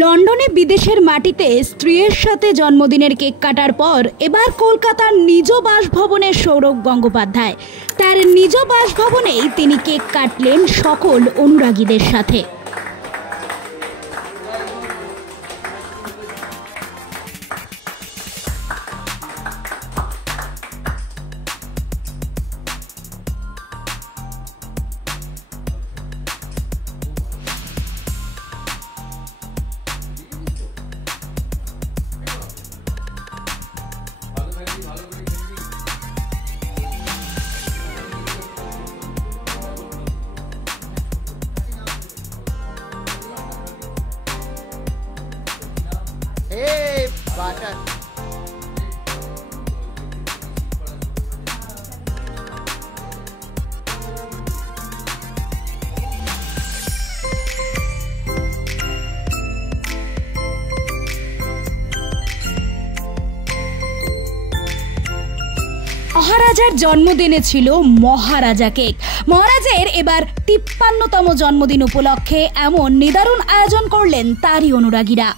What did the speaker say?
লন্ডনে বিদেশের মাটিতে স্ত্রীর সাথে জন্মদিনের কেক কাটার পর এবার কলকাতার নিজ বাসভবনে সৌরভ গঙ্গোপাধ্যায় তার নিজ বাসভবনেই তিনি কেক কাটলেন সকল অনুরাগীদের সাথে। Hey, butter. মহারাজার জন্মদিনে ছিল মহারাজা কেক। মহারাজের এবার ৫৩তম জন্মদিন উপলক্ষে এমন নিদারুণ আয়োজন করলেন তারই অনুরাগীরা।